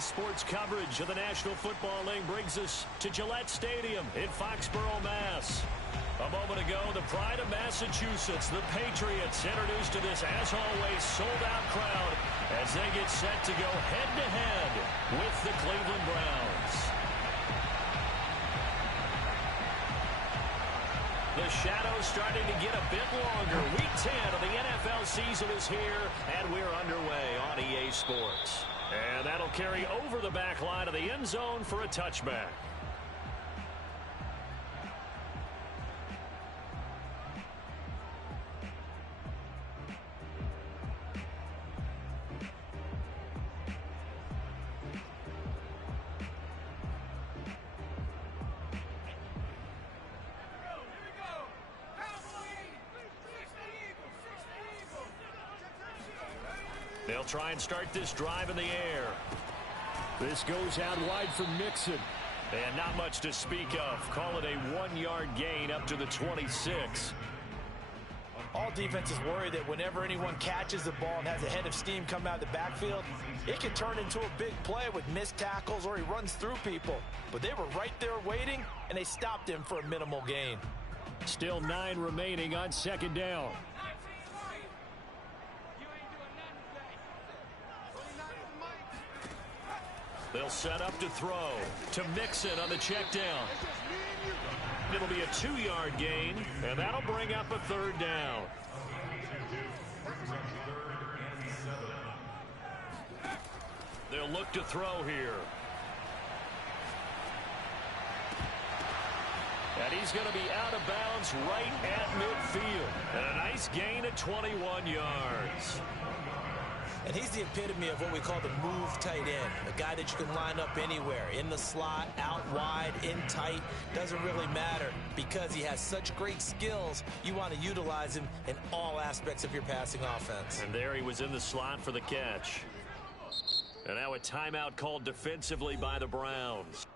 Sports coverage of the National Football League brings us to Gillette Stadium in Foxborough, Mass. A moment ago, the pride of Massachusetts, the Patriots, introduced to this, as always, sold-out crowd as they get set to go head-to-head with the Cleveland Browns. The shadow's starting to get a bit longer. Week 10 of the NFL season is here, and we're underway on EA Sports. And that'll carry over the back line of the end zone for a touchback. They'll try and start this drive in the air. This goes out wide for Mixon. And not much to speak of. Call it a 1-yard gain up to the 26. All defenses worry that whenever anyone catches the ball and has a head of steam come out of the backfield, it can turn into a big play with missed tackles or he runs through people. But they were right there waiting, and they stopped him for a minimal gain. Still 9 remaining on second down. They'll set up to throw to Mixon on the check down. It'll be a 2-yard gain, and that'll bring up a third down. They'll look to throw here. And he's going to be out of bounds right at midfield. And a nice gain at 21 yards. And he's the epitome of what we call the move tight end. A guy that you can line up anywhere. In the slot, out wide, in tight. Doesn't really matter because he has such great skills. You want to utilize him in all aspects of your passing offense. And there he was in the slot for the catch. And now a timeout called defensively by the Browns.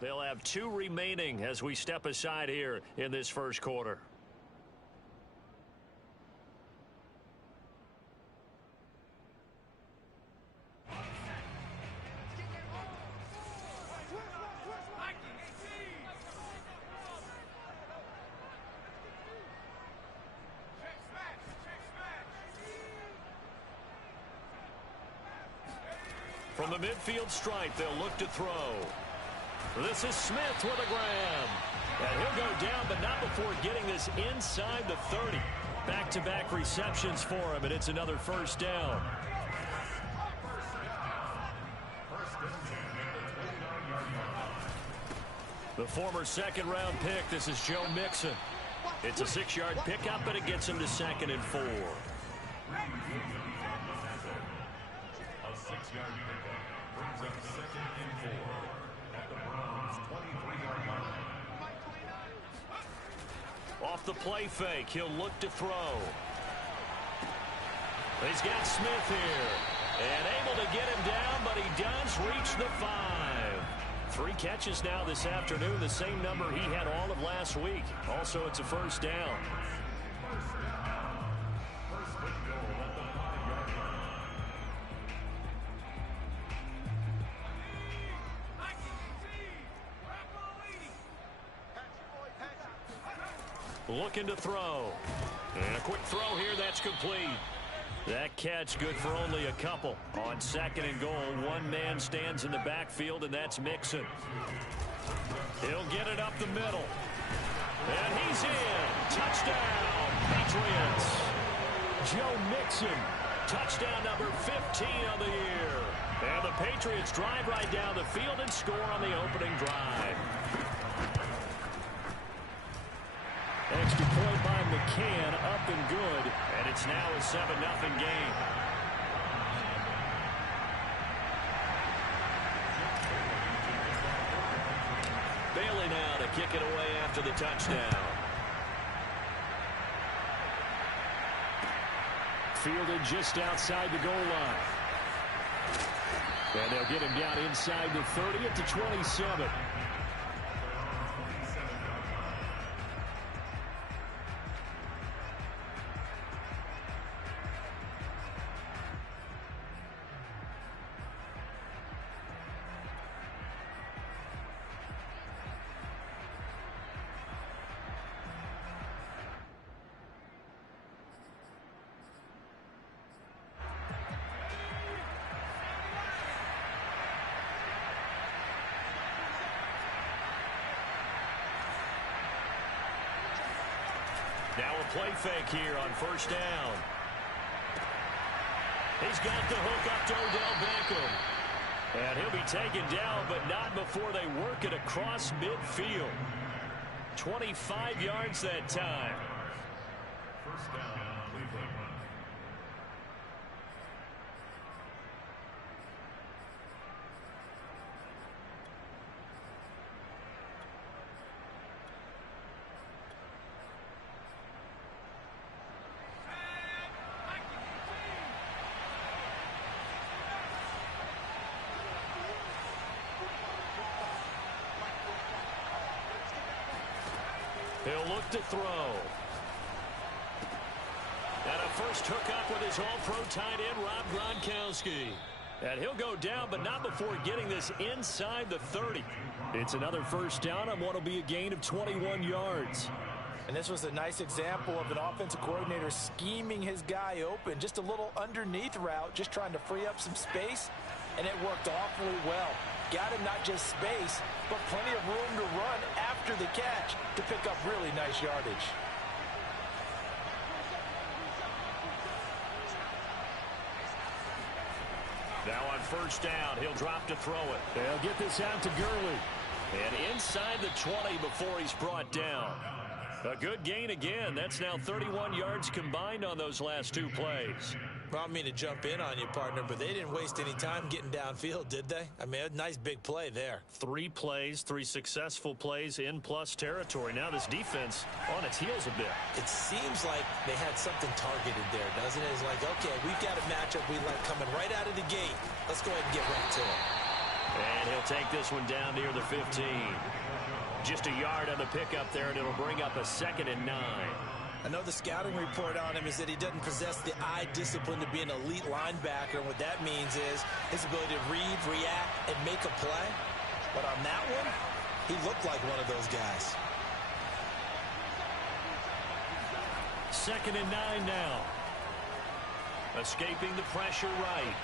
They'll have 2 remaining as we step aside here in this first quarter. From the midfield stripe, they'll look to throw. This is Smith with a grab. And he'll go down, but not before getting this inside the 30. Back-to-back receptions for him, and it's another first down. The former second-round pick, this is Joe Mixon. It's a 6-yard pickup, but it gets him to 2nd and 4. A 6-yard pickup brings up 2nd and 4. Off the play fake, he'll look to throw. He's got Smith here. And able to get him down, but he does reach the 5. 3 catches now this afternoon, the same number he had all of last week. Also, it's a first down. Looking to throw. And a quick throw here, that's complete. That catch good for only a couple. On 2nd and goal, 1 man stands in the backfield, and that's Mixon. He'll get it up the middle. And he's in. Touchdown, Patriots. Joe Mixon. Touchdown number 15 of the year. And the Patriots drive right down the field and score on the opening drive. extra point by McCann, up and good. And it's now a 7-0 game. Bailey now to kick it away after the touchdown. Fielded just outside the goal line. And they'll get him down inside the 30 at the 27. Now a play fake here on first down. He's got the hook up to Odell Beckham. And he'll be taken down, but not before they work it across midfield. 25 yards that time. First down, Cleveland. He'll look to throw. And a first hookup with his all-pro tight end, Rob Gronkowski. And he'll go down, but not before getting this inside the 30. It's another first down on what will be a gain of 21 yards. And this was a nice example of an offensive coordinator scheming his guy open. Just a little underneath route, just trying to free up some space. And it worked awfully well. Got him not just space, but plenty of room to run after the catch to pick up really nice yardage. Now on first down, he'll drop to throw it. They'll get this out to Gurley. And inside the 20 before he's brought down. A good gain again. That's now 31 yards combined on those last two plays. Well, I don't mean to jump in on you, partner, but they didn't waste any time getting downfield, did they? I mean, a nice big play there. 3 plays, 3 successful plays in plus territory. Now this defense on its heels a bit. It seems like they had something targeted there, doesn't it? It's like, okay, we've got a matchup we like coming right out of the gate. Let's go ahead and get right to it. And he'll take this one down near the 15. Just a yard on the pickup there, and it'll bring up a 2nd and 9. I know the scouting report on him is that he doesn't possess the eye discipline to be an elite linebacker. And what that means is his ability to read, react, and make a play. But on that one, he looked like one of those guys. 2nd and 9 now. Escaping the pressure right.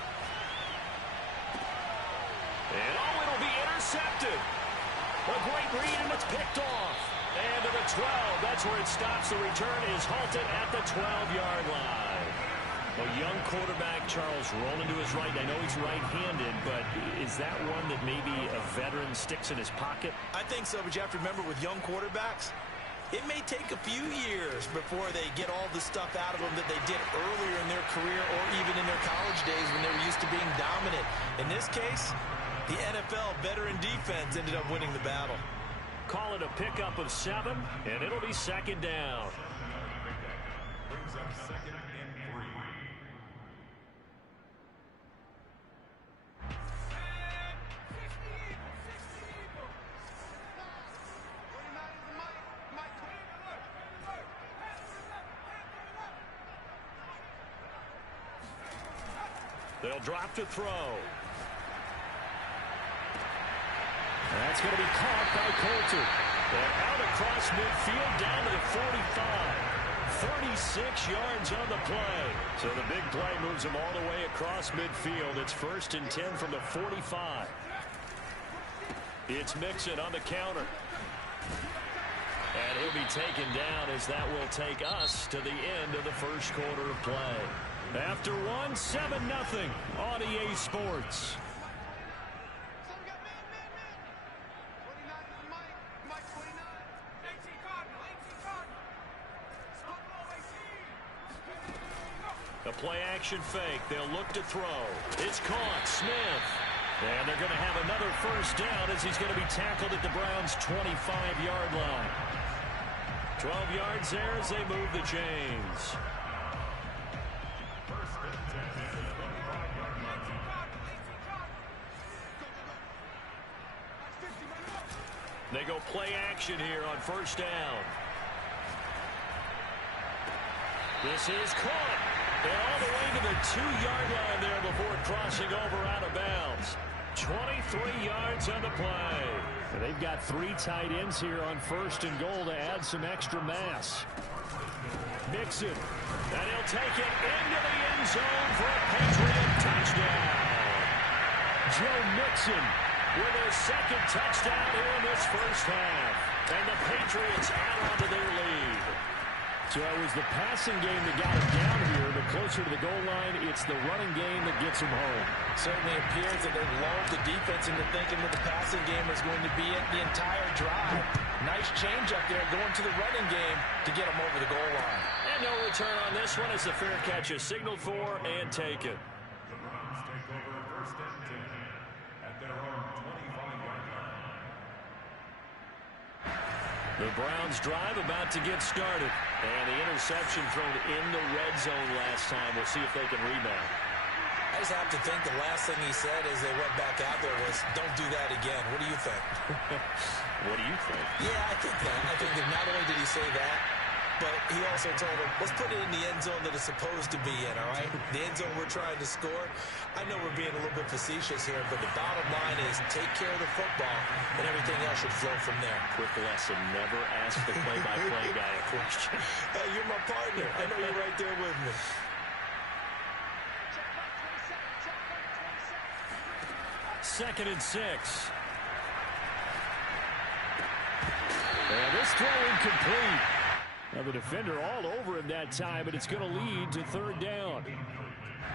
And oh, it'll be intercepted. A great read, and it's picked off. And to the 12, that's where it stops. The return is halted at the 12-yard line. A young quarterback, Charles, rolling to his right. I know he's right-handed, but is that one that maybe a veteran sticks in his pocket? I think so, but you have to remember with young quarterbacks, it may take a few years before they get all the stuff out of them that they did earlier in their career or even in their college days when they were used to being dominant. In this case, the NFL veteran defense ended up winning the battle. Call it a pickup of 7, and it'll be 2nd down. Brings up 2nd and 3. They'll drop to throw. That's going to be caught by Coulter. And out across midfield down to the 45. 36 yards on the play. So the big play moves them all the way across midfield. It's 1st and 10 from the 45. It's Mixon on the counter. And he'll be taken down as that will take us to the end of the first quarter of play. After one, 7-0 on EA Sports. A play-action fake. They'll look to throw. It's caught. Smith. And they're going to have another first down as he's going to be tackled at the Browns' 25-yard line. 12 yards there as they move the chains. They go play action here on first down. This is caught. And all the way to the 2-yard line there before crossing over out of bounds. 23 yards on the play. And they've got 3 tight ends here on first and goal to add some extra mass. Mixon. And he'll take it into the end zone for a Patriot touchdown. Joe Mixon with their second touchdown here in this first half. And the Patriots add on to their lead. So it was the passing game that got him down here, but closer to the goal line, it's the running game that gets him home. Certainly appears that they've lulled the defense into thinking that the passing game was going to be it the entire drive. Nice change up there going to the running game to get them over the goal line. And no return on this one as the fair catch is signaled for and taken. The Browns take over first and 10 at their own 25-yard line. The Browns drive about to get started. And the interception thrown in the red zone last time. We'll see if they can rebound. I just have to think the last thing he said as they went back out there was, don't do that again. What do you think? What do you think? Yeah, I think that. I think that not only did he say that, but he also told him, let's put it in the end zone that it's supposed to be in, all right? The end zone we're trying to score. I know we're being a little bit facetious here, but the bottom line is take care of the football, and everything else should flow from there. Quick lesson, never ask the play-by-play guy a question. Hey, you're my partner. I know you're right there with me. Second and 6. And this throw incomplete. Now the defender all over him that time, but it's going to lead to third down.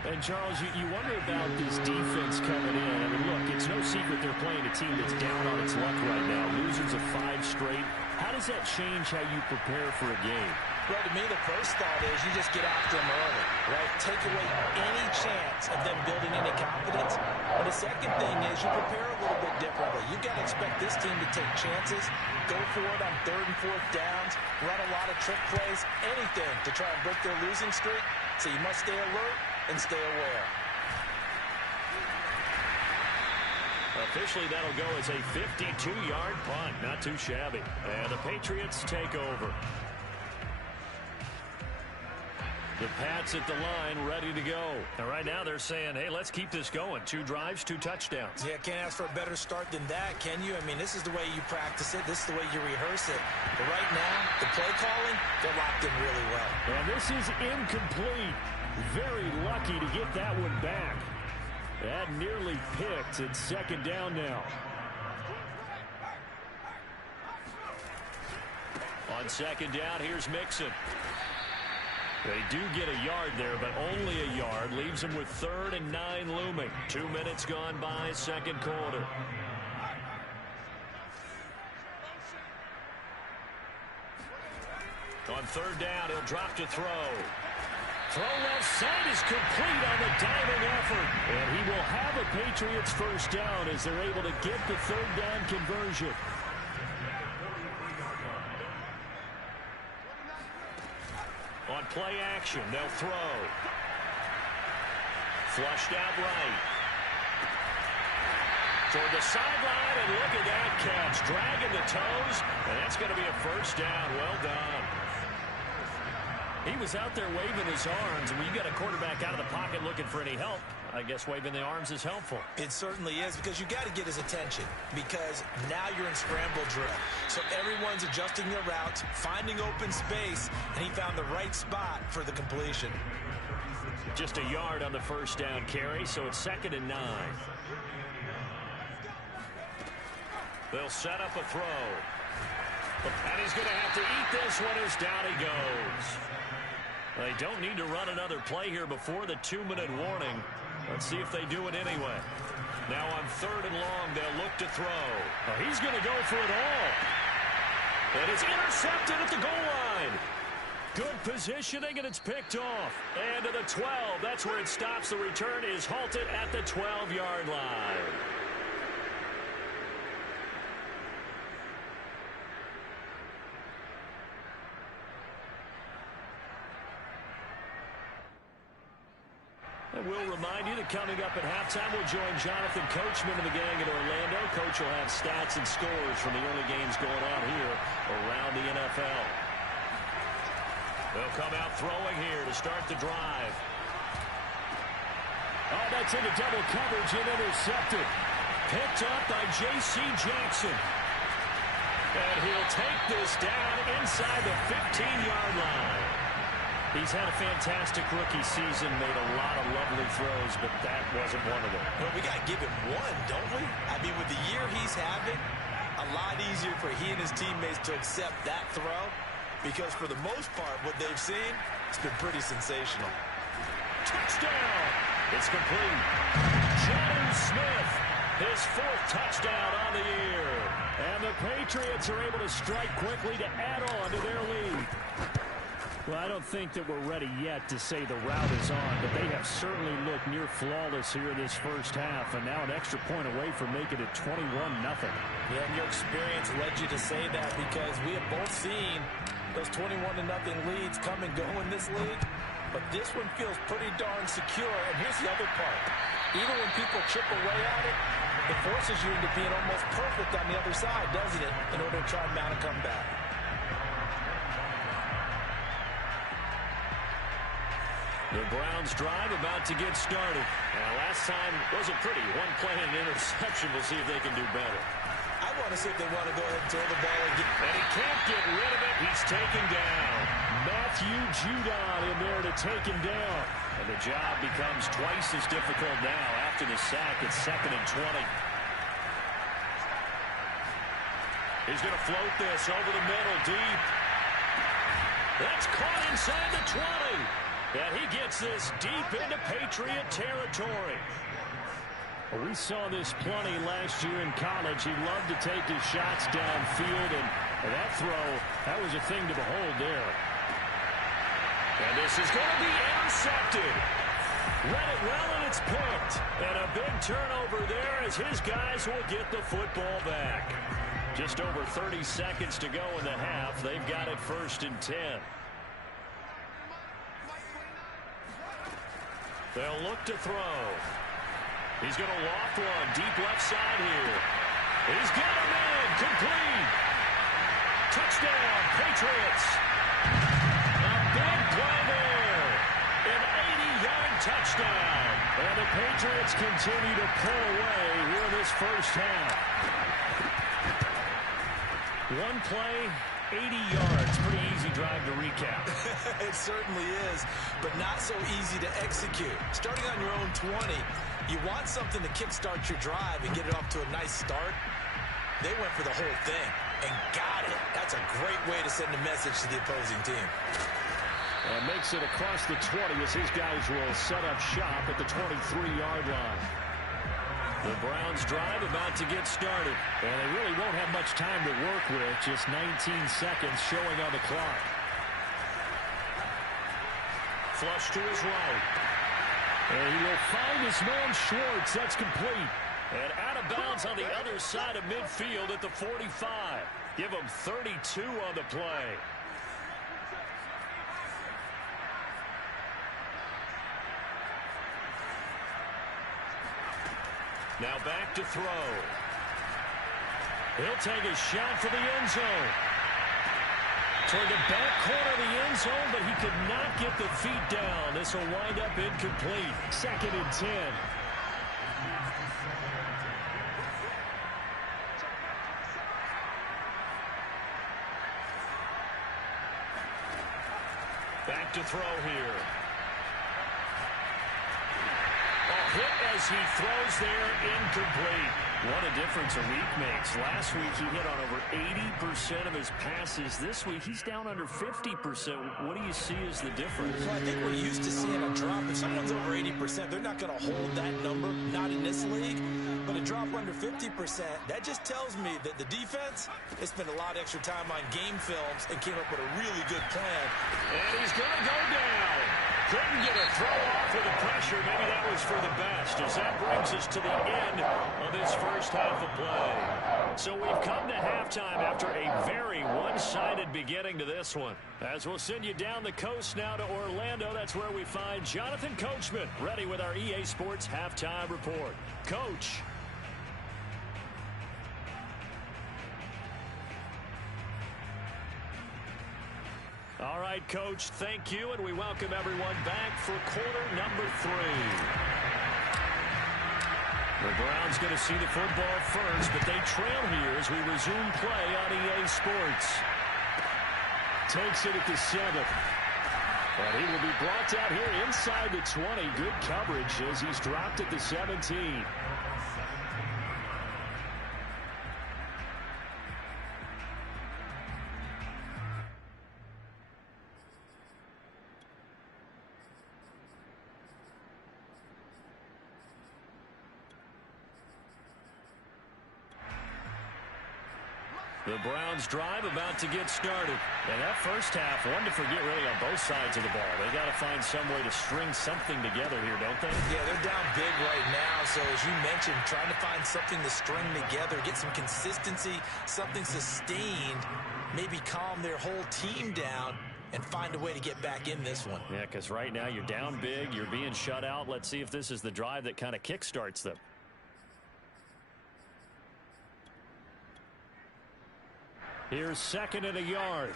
And, Charles, you wonder about this defense coming in. I mean, look, it's no secret they're playing a team that's down on its luck right now. Losers of 5 straight. How does that change how you prepare for a game? Well, to me, the first thought is you just get after them early, right? Take away any chance of them building any confidence. And the second thing is you prepare a little bit differently. You've got to expect this team to take chances, go for it on 3rd and 4th downs, run a lot of trick plays, anything to try and break their losing streak. So you must stay alert and stay aware. Officially, that'll go as a 52-yard punt. Not too shabby. And the Patriots take over. The Pats at the line, ready to go. And right now they're saying, hey, let's keep this going. 2 drives, 2 touchdowns. Yeah, can't ask for a better start than that, can you? I mean, this is the way you practice it. This is the way you rehearse it. But right now, the play calling, they're locked in really well. And this is incomplete. Very lucky to get that one back. That nearly picked. It's second down now. On second down, here's Mixon. They do get a yard there, but only a yard. Leaves them with 3rd and 9 looming. 2 minutes gone by, second quarter. On third down, he'll drop to throw. Throw left side is complete on the diving effort. And he will have a Patriots first down as they're able to get the third down conversion. On play action, they'll throw. Flushed out right. Toward the sideline, and look at that catch. Dragging the toes, and that's going to be a first down. Well done. He was out there waving his arms, and when you got a quarterback out of the pocket looking for any help, I guess waving the arms is helpful. It certainly is, because you got to get his attention, because now you're in scramble drill. So everyone's adjusting their routes, finding open space, and he found the right spot for the completion. Just a yard on the first down carry, so it's 2nd and 9. They'll set up a throw. And he's going to have to eat this one as down he goes. They don't need to run another play here before the 2-minute warning. Let's see if they do it anyway. Now on 3rd and long, they'll look to throw. Oh, he's going to go for it all. And it's intercepted at the goal line. Good positioning, and it's picked off. And to the 12. That's where it stops. The return is halted at the 12-yard line. And we'll remind you that coming up at halftime, we'll join Jonathan Coachman and the gang in Orlando. Coach will have stats and scores from the early games going on here around the NFL. They'll come out throwing here to start the drive. Oh, that's into double coverage and intercepted. Picked up by J.C. Jackson. And he'll take this down inside the 15-yard line. He's had a fantastic rookie season, made a lot of lovely throws, but that wasn't one of them. Well, we got to give him one, don't we? I mean, with the year he's having, a lot easier for he and his teammates to accept that throw, because for the most part, what they've seen, it's been pretty sensational. Touchdown! It's complete. Jonnu Smith, his 4th touchdown on the year. And the Patriots are able to strike quickly to add on to their lead. Well, I don't think that we're ready yet to say the route is on, but they have certainly looked near flawless here this first half, and now an extra point away from making it 21-0. Yeah, and your experience led you to say that, because we have both seen those 21-0 leads come and go in this league, but this one feels pretty darn secure. And here's the other part. Even when people chip away at it, it forces you into being almost perfect on the other side, doesn't it, in order to try and mount a comeback. The Browns drive about to get started. Last time wasn't pretty. One play and an interception. We'll see if they can do better. I want to see if they want to go ahead and throw the ball again. And he can't get rid of it. He's taken down. Matthew Judon in there to take him down. And the job becomes twice as difficult now after the sack. It's 2nd and 20. He's going to float this over the middle, deep. That's caught inside the 20. And he gets this deep into Patriot territory. Well, we saw this plenty last year in college. He loved to take his shots downfield, and that throw, that was a thing to behold there. And this is going to be intercepted. Read it well, and it's picked. And a big turnover there as his guys will get the football back. Just over 30 seconds to go in the half. They've got it 1st and 10. They'll look to throw. He's going to loft one deep left side here. He's got him in. Complete. Touchdown, Patriots. A big play there. An 80-yard touchdown. And the Patriots continue to pull away here in this first half. One play, 80 yards. Pretty easy drive to recap. It certainly is, but not so easy to execute. Starting on your own 20, you want something to kickstart your drive and get it off to a nice start. They went for the whole thing and got it. That's a great way to send a message to the opposing team. And makes it across the 20 as his guys will set up shop at the 23-yard line. The Browns drive about to get started. And they really won't have much time to work with. Just 19 seconds showing on the clock. Flush to his right. And he will find his man Schwartz. That's complete. And out of bounds on the other side of midfield at the 45. Give him 32 on the play. Now back to throw. He'll take a shot for the end zone. Toward the back corner of the end zone, but he could not get the feet down. This will wind up incomplete. 2nd and 10. Back to throw here. Hit as he throws there, incomplete. What a difference a week makes. Last week he hit on over 80% of his passes. This week he's down under 50%. What do you see as the difference? Well, I think we're used to seeing a drop. If someone's over 80%, they're not going to hold that number, not in this league. But a drop under 50%, that just tells me that the defense has spent a lot of extra time on game films and came up with a really good plan. And he's going to go down. Couldn't get a throw off with the pressure. Maybe that was for the best, as that brings us to the end of this first half of play. So we've come to halftime after a very one-sided beginning to this one. As we'll send you down the coast now to Orlando, that's where we find Jonathan Coachman, ready with our EA Sports Halftime Report. Coach. All right, Coach, thank you, and we welcome everyone back for quarter number 3. The Browns going to see the football first, but they trail here as we resume play on EA Sports. Takes it at the 7. And he will be brought down here inside the 20. Good coverage as he's dropped at the 17. The Browns drive about to get started. And that first half, one to forget really on both sides of the ball. They got to find some way to string something together here, don't they? Yeah, they're down big right now. So as you mentioned, trying to find something to string together, get some consistency, something sustained, maybe calm their whole team down and find a way to get back in this one. Yeah, because right now you're down big, you're being shut out. Let's see if this is the drive that kind of kickstarts them. Here's 2nd and a yard.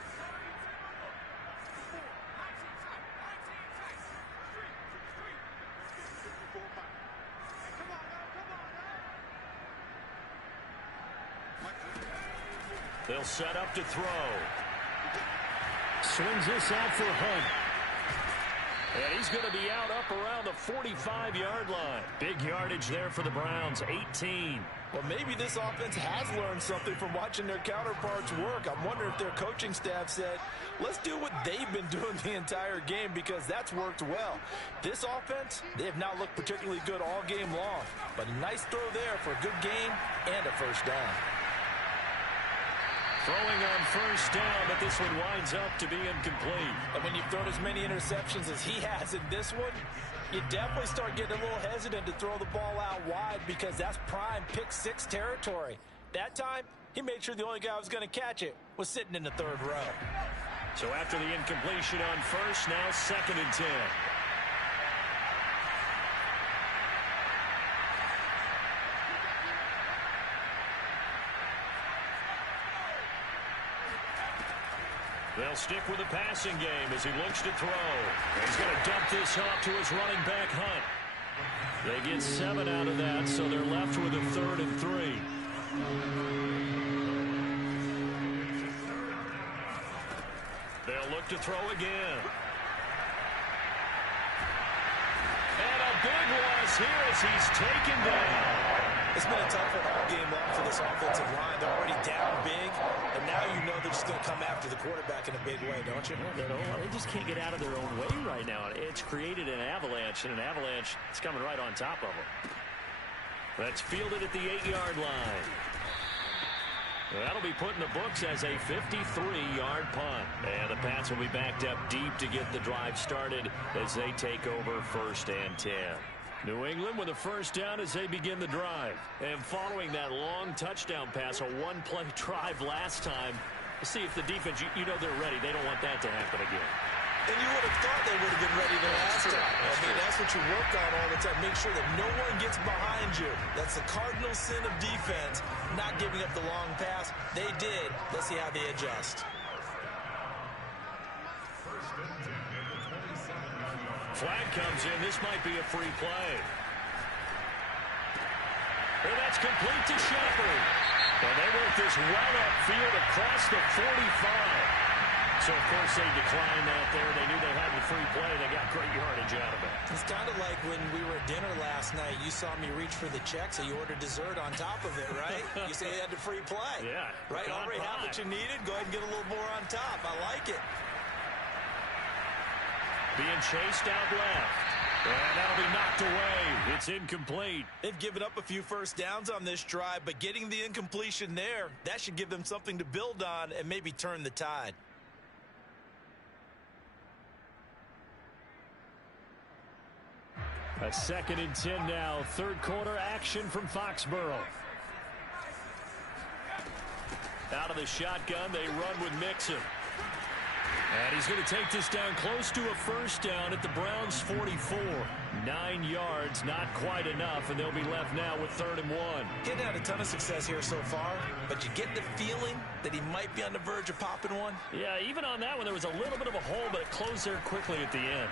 They'll set up to throw. Swings this out for Hunt. And he's going to be out up around the 45-yard line. Big yardage there for the Browns, 18. Well, maybe this offense has learned something from watching their counterparts work. I'm wondering if their coaching staff said, let's do what they've been doing the entire game, because that's worked well. This offense, they have not looked particularly good all game long. But a nice throw there for a good game and a first down. Throwing on first down, but this one winds up to be incomplete. And when you've thrown as many interceptions as he has in this one, you definitely start getting a little hesitant to throw the ball out wide, because that's prime pick-6 territory. That time, he made sure the only guy who was going to catch it was sitting in the 3rd row. So after the incompletion on first, now 2nd and 10. They'll stick with the passing game as he looks to throw. He's going to dump this off to his running back, Hunt. They get 7 out of that, so they're left with a 3rd and 3. They'll look to throw again. And a big loss here as he's taken down. It's been a tough one all game long for this offensive line. They're already down big, and now you know they're just going to come after the quarterback in a big way, don't you? They just can't get out of their own way right now. It's created an avalanche, and an avalanche is coming right on top of them. That's fielded at the 8-yard line. That'll be put in the books as a 53-yard punt. And the Pats will be backed up deep to get the drive started as they take over 1st and 10. New England with a first down as they begin the drive. And following that long touchdown pass, a one-play drive last time, see if the defense, you know they're ready. They don't want that to happen again. And you would have thought they would have been ready the last time. That's what you work on all the time. Make sure that no one gets behind you. That's the cardinal sin of defense, not giving up the long pass. They did. Let's see how they adjust. Flag comes in. This might be a free play. And that's complete to Shepard. And they work this well upfield across the 45. So So, of course, they declined that there. They knew they had the free play. They got great yardage out of it. It's kind of like when we were at dinner last night. You saw me reach for the check, so you ordered dessert on top of it, right? You say you had the free play. Yeah. Right? Already have what you needed. Go ahead and get a little more on top. I like it. Being chased out left. And that'll be knocked away. It's incomplete. They've given up a few first downs on this drive, but getting the incompletion there, that should give them something to build on and maybe turn the tide. A 2nd and 10 now. Third quarter action from Foxborough. Out of the shotgun, they run with Mixon. And he's going to take this down close to a first down at the Browns' 44. 9 yards, not quite enough, and they'll be left now with 3rd and 1. Getting had a ton of success here so far, but you get the feeling that he might be on the verge of popping one. Yeah, even on that one, there was a little bit of a hole, but it closed there quickly at the end.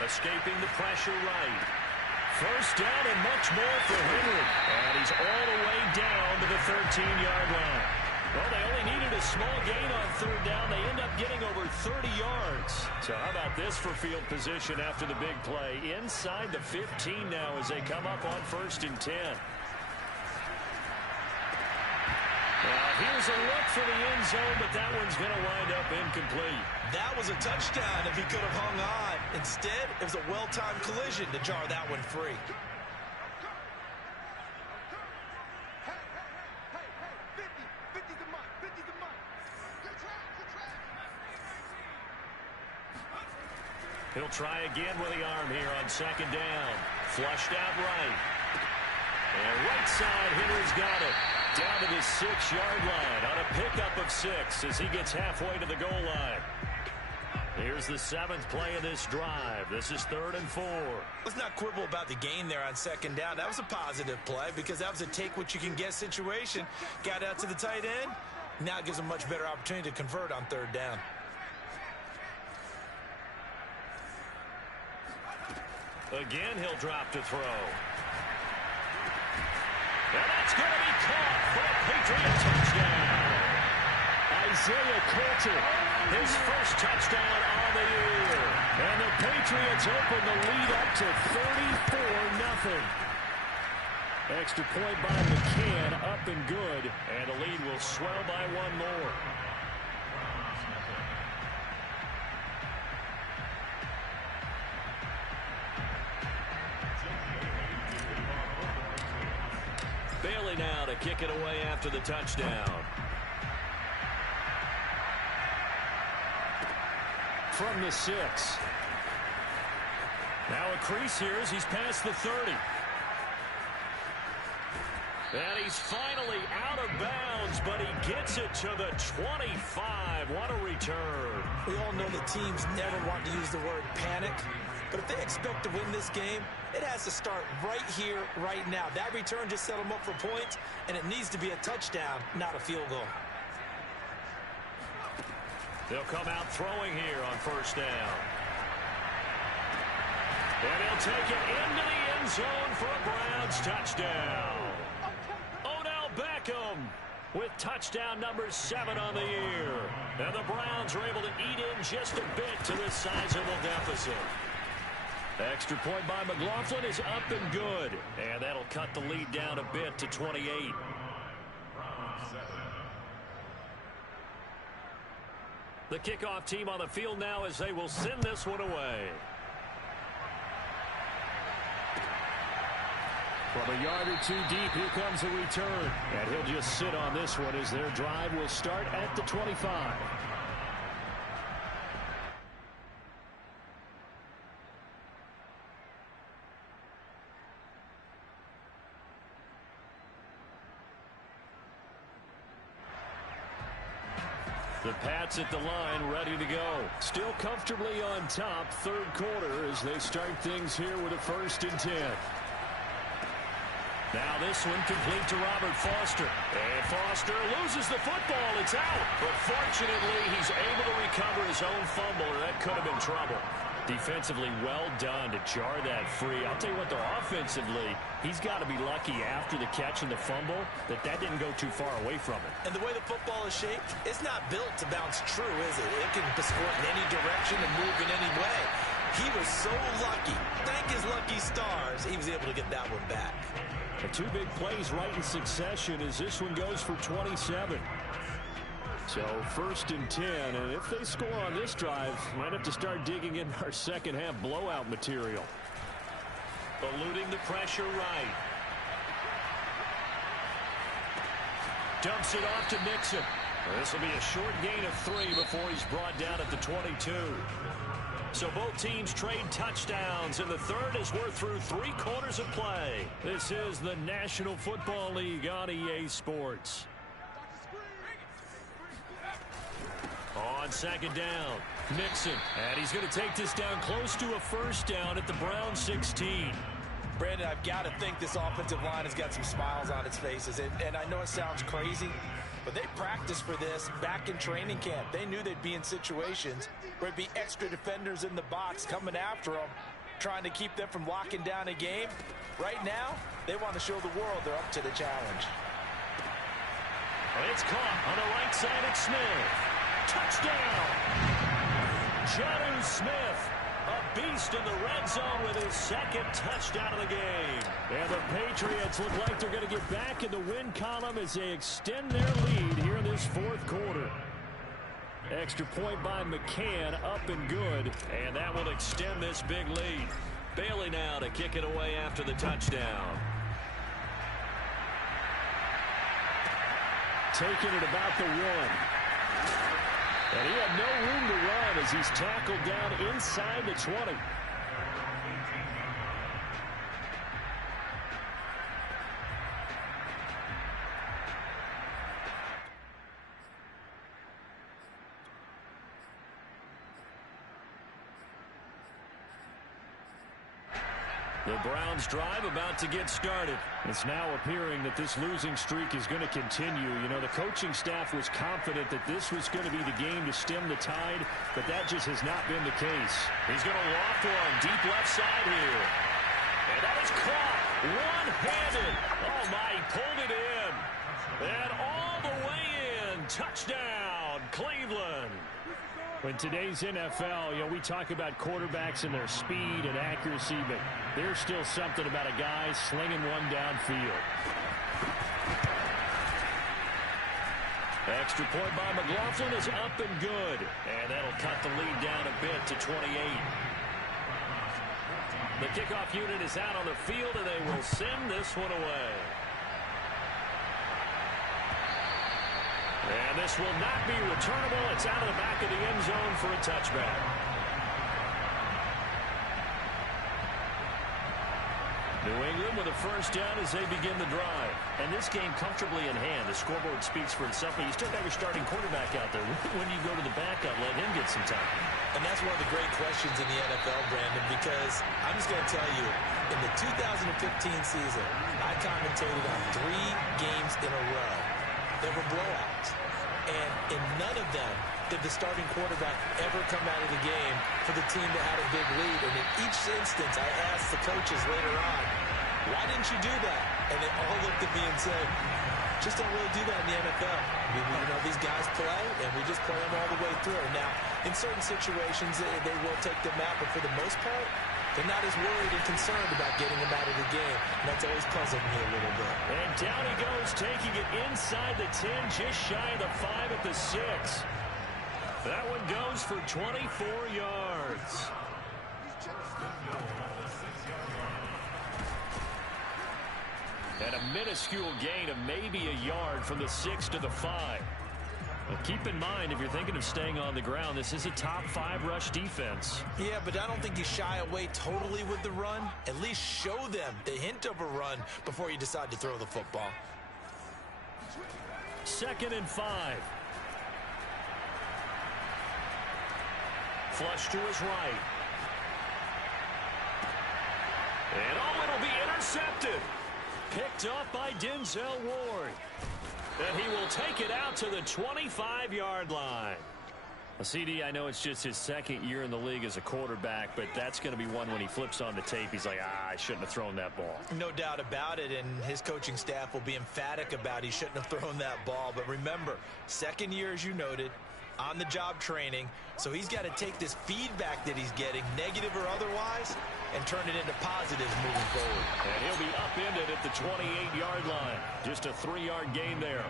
Escaping the pressure right. First down and much more for Henry. And he's all the way down to the 13-yard line. Well, they only needed a small gain on 3rd down. They end up getting over 30 yards. So how about this for field position after the big play? Inside the 15 now as they come up on 1st and 10. Now, here's a look for the end zone, but that one's going to wind up incomplete. That was a touchdown if he could have hung on. Instead, it was a well-timed collision to jar that one free. He'll try again with the arm here on 2nd down. Flushed out right. And right side, Henry's got it. Down to the 6-yard line on a pickup of 6 as he gets halfway to the goal line. Here's the 7th play of this drive. This is 3rd and 4. Let's not quibble about the gain there on 2nd down. That was a positive play because that was a take-what-you-can-get situation. Got out to the tight end. Now it gives him a much better opportunity to convert on 3rd down. Again, he'll drop to throw. And that's going to be caught for a Patriot touchdown. Isaiah Coulter, His first touchdown on the year. and the Patriots open the lead up to 34-0. Extra point by McCann, up and good. And the lead will swell by 1 more. Bailey now to kick it away after the touchdown. From the 6. Now a crease here as he's past the 30. And he's finally out of bounds, but he gets it to the 25. What a return. We all know that teams never want to use the word panic, but if they expect to win this game, it has to start right here, right now. That return just set them up for points, and it needs to be a touchdown, not a field goal. They'll come out throwing here on 1st down. And he'll take it into the end zone for a Browns touchdown. Odell Beckham with touchdown number 7 on the year. And the Browns are able to eat in just a bit to this sizable deficit. Extra point by McLaughlin is up and good. And that'll cut the lead down a bit to 28. The kickoff team on the field now as they will send this one away. From a yard or 2 deep, here comes a return. And he'll just sit on this one as their drive will start at the 25. The Pats at the line, ready to go. Still comfortably on top, 3rd quarter as they start things here with a 1st and 10. Now this one complete to Robert Foster. And Foster loses the football. It's out. But fortunately, he's able to recover his own fumble, or that could have been trouble. Defensively, well done to jar that free. I'll tell you what, though, offensively, he's got to be lucky after the catch and the fumble that didn't go too far away from it. And the way the football is shaped, it's not built to bounce true, is it? It can score in any direction and move in any way. He was so lucky. Thank his lucky stars, he was able to get that one back. The two big plays right in succession as this one goes for 27. So 1st and 10, and if they score on this drive, might have to start digging in our second half blowout material. Eluding the pressure right. Dumps it off to Mixon. This will be a short gain of 3 before he's brought down at the 22. So both teams trade touchdowns, and the third as we're through 3 quarters of play. This is the National Football League on EA Sports. On 2nd down, Mixon, and he's going to take this down close to a 1st down at the Browns 16. Brandon, I've got to think this offensive line has got some smiles on its faces, and I know it sounds crazy, but they practiced for this back in training camp. They knew they'd be in situations where there'd be extra defenders in the box coming after them, trying to keep them from locking down a game. Right now, they want to show the world they're up to the challenge. It's caught on the right side at Smith. Touchdown! Jonnu Smith, a beast in the red zone with his 2nd touchdown of the game. And the Patriots look like they're going to get back in the win column as they extend their lead here in this 4th quarter. Extra point by McCann, up and good. And that will extend this big lead. Bailey now to kick it away after the touchdown. Taking it about the 1. And he had no room to run as he's tackled down inside the 20. The Browns drive about to get started. It's now appearing that this losing streak is going to continue. You know, the coaching staff was confident that this was going to be the game to stem the tide, but that just has not been the case. He's going to loft one deep left side here. And that is caught one-handed. Oh, my, he pulled it in. And all the way in. Touchdown, Cleveland. In today's NFL, you know, we talk about quarterbacks and their speed and accuracy, but there's still something about a guy slinging one downfield. Extra point by McLaughlin is up and good. And that'll cut the lead down a bit to 28. The kickoff unit is out on the field, and they will send this one away. And this will not be returnable. It's out of the back of the end zone for a touchback. New England with a 1st down as they begin the drive. And this game comfortably in hand. The scoreboard speaks for itself, but you still got your starting quarterback out there. When do you go to the backup, let him get some time? And that's one of the great questions in the NFL, Brandon, because I'm just going to tell you, in the 2015 season, I commentated on 3 games in a row. There were blowouts. And in none of them did the starting quarterback ever come out of the game for the team that had a big lead. And in each instance, I asked the coaches later on, why didn't you do that? And they all looked at me and said, just don't really do that in the NFL. You know, these guys play, and we just play them all the way through. Now, in certain situations, they will take them out, but for the most part, they're not as worried and concerned about getting him out of the game. And that's always puzzled me a little bit. And down he goes, taking it inside the 10, just shy of the 5 at the 6. That one goes for 24 yards. And a minuscule gain of maybe a yard from the 6 to the 5. But keep in mind, if you're thinking of staying on the ground, this is a top 5 rush defense. Yeah, but I don't think you shy away totally with the run. At least show them the hint of a run before you decide to throw the football. 2nd and 5. Flush to his right. And oh, it'll be intercepted. Picked off by Denzel Ward. And he will take it out to the 25-yard line. CD, I know it's just his second year in the league as a quarterback, but that's going to be one when he flips on the tape. He's like, I shouldn't have thrown that ball. No doubt about it, and his coaching staff will be emphatic about he shouldn't have thrown that ball. But remember, second year, as you noted, on-the-job training, so he's got to take this feedback that he's getting, negative or otherwise, and turn it into positives moving forward. And he'll be upended at the 28-yard line. Just a 3-yard gain there.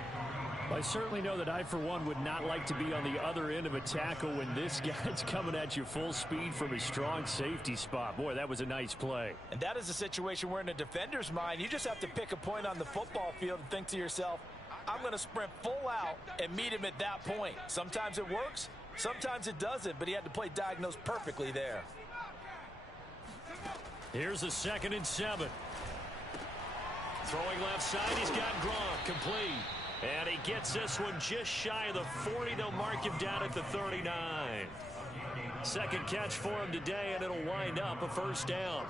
I certainly know that I, for one, would not like to be on the other end of a tackle when this guy's coming at you full speed from his strong safety spot. Boy, that was a nice play. And that is a situation where in a defender's mind, you just have to pick a point on the football field and think to yourself, I'm going to sprint full out and meet him at that point. Sometimes it works, sometimes it doesn't, but he had to play diagnose perfectly there. Here's a 2nd and 7. Throwing left side, he's got Gronk complete. And he gets this one just shy of the 40. They'll mark him down at the 39. Second catch for him today, and it'll wind up a first down.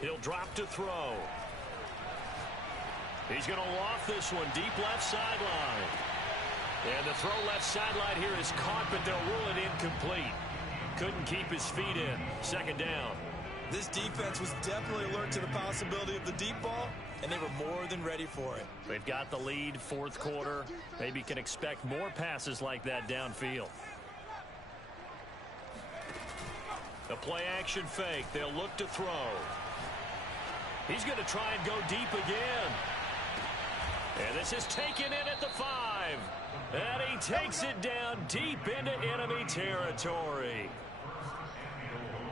He'll drop to throw. He's going to loft this one deep left sideline. And the throw left sideline here is caught, but they'll rule it incomplete. Couldn't keep his feet in. Second down. This defense was definitely alert to the possibility of the deep ball, and they were more than ready for it. They've got the lead, fourth quarter. Maybe can expect more passes like that downfield. The play action fake. They'll look to throw. He's going to try and go deep again. And this is taken in at the 5. And he takes it down deep into enemy territory.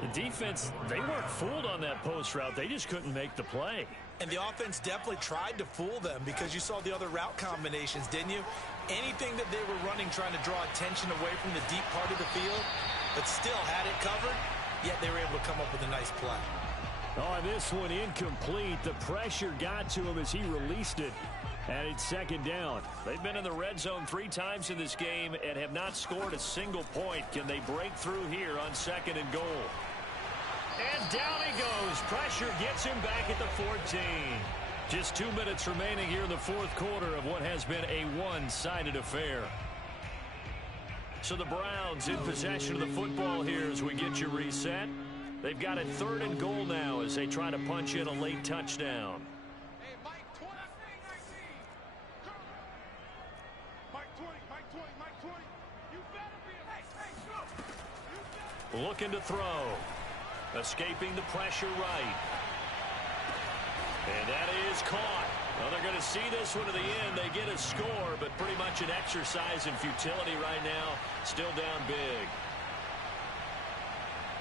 The defense, they weren't fooled on that post route. They just couldn't make the play. And the offense definitely tried to fool them because you saw the other route combinations, didn't you? Anything that they were running trying to draw attention away from the deep part of the field, but still had it covered, yet they were able to come up with a nice play. Oh, this one incomplete. The pressure got to him as he released it. And it's second down. They've been in the red zone 3 times in this game and have not scored a single point. Can they break through here on 2nd and goal? And down he goes. Pressure gets him back at the 14. Just 2 minutes remaining here in the fourth quarter of what has been a one-sided affair. So the Browns in possession of the football here as we get you reset. They've got it 3rd and goal now as they try to punch in a late touchdown. Looking to throw. Escaping the pressure right. And that is caught. Well, they're going to see this one to the end. They get a score, but pretty much an exercise in futility right now. Still down big.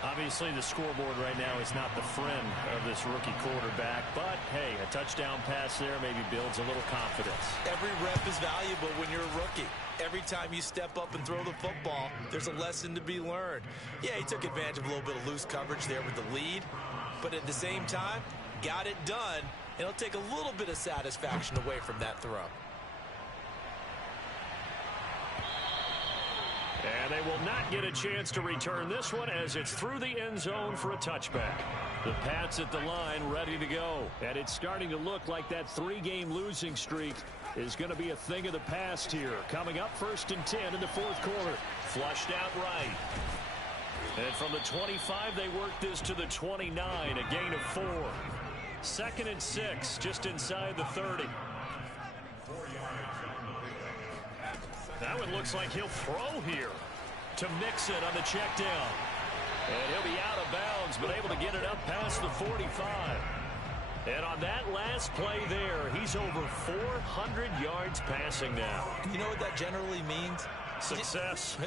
Obviously, the scoreboard right now is not the friend of this rookie quarterback. But, hey, a touchdown pass there maybe builds a little confidence. Every rep is valuable when you're a rookie. Every time you step up and throw the football, there's a lesson to be learned. Yeah, he took advantage of a little bit of loose coverage there with the lead. But at the same time, got it done. And it'll take a little bit of satisfaction away from that throw. And they will not get a chance to return this one as it's through the end zone for a touchback. The Pats at the line ready to go. And it's starting to look like that 3-game losing streak is going to be a thing of the past here. Coming up 1st and 10 in the fourth quarter. Flushed out right. And from the 25, they work this to the 29, a gain of 4. 2nd and 6, just inside the 30. That one looks like he'll throw here to Mixon on the check down. And he'll be out of bounds, but able to get it up past the 45. And on that last play there, he's over 400 yards passing now. You know what that generally means? Success.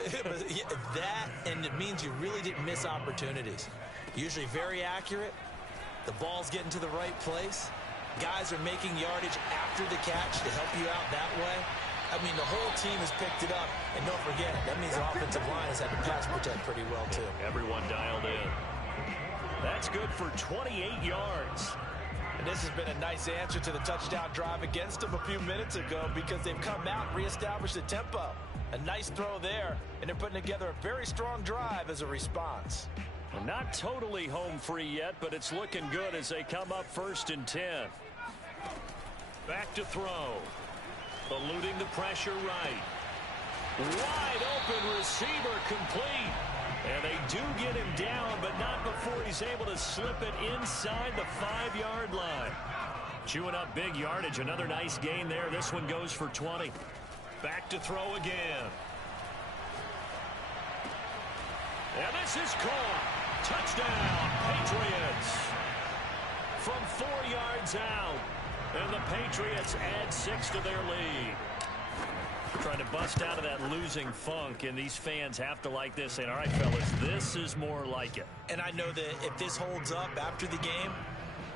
That, and it means you really didn't miss opportunities. Usually very accurate. The ball's getting to the right place. Guys are making yardage after the catch to help you out that way. I mean, the whole team has picked it up. And don't forget, that means the offensive line has had to pass protect pretty well, too. Everyone dialed in. That's good for 28 yards. And this has been a nice answer to the touchdown drive against them a few minutes ago because they've come out and reestablished the tempo. A nice throw there, and they're putting together a very strong drive as a response. Well, not totally home free yet, but it's looking good as they come up 1st and 10. Back to throw. Eluding the pressure right. Wide open receiver complete. And they do get him down, but not before he's able to slip it inside the 5-yard line. Chewing up big yardage. Another nice gain there. This one goes for 20. Back to throw again. And this is caught. Touchdown, Patriots. From 4 yards out. And the Patriots add 6 to their lead. Trying to bust out of that losing funk, and these fans have to like this. And all right, fellas, this is more like it. And I know that if this holds up after the game,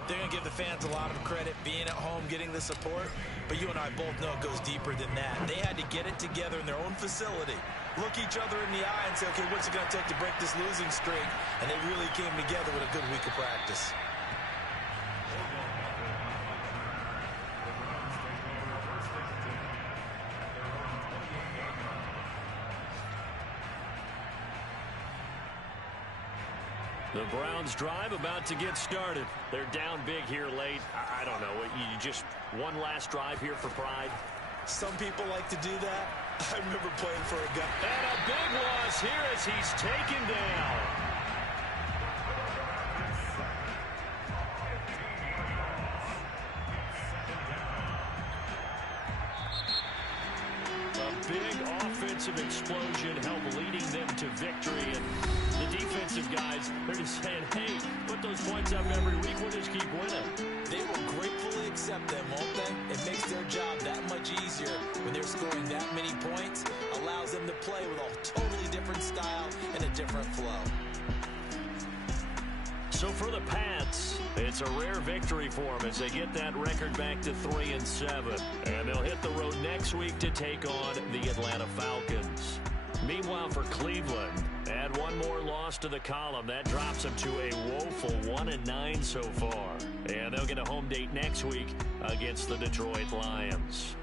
they're going to give the fans a lot of credit being at home, getting the support. But you and I both know it goes deeper than that. They had to get it together in their own facility, look each other in the eye and say, okay, what's it going to take to break this losing streak? And they really came together with a good week of practice. The Browns drive about to get started. They're down big here late. I don't know. You just one last drive here for pride? Some people like to do that. I remember playing for a guy. And a big loss here as he's taken down. A big offensive explosion helped leading them to victory. And the defensive guys, they're just saying, hey, put those points up every week. We'll just keep winning. They will gratefully accept them, won't they? It makes their job that much easier when they're scoring that many points. Allows them to play with a totally different style and a different flow. So for the Pats, it's a rare victory for them as they get that record back to 3-7. And they'll hit the road next week to take on the Atlanta Falcons. Meanwhile, for Cleveland, add one more loss to the column. That drops them to a woeful 1-9 so far. And they'll get a home date next week against the Detroit Lions.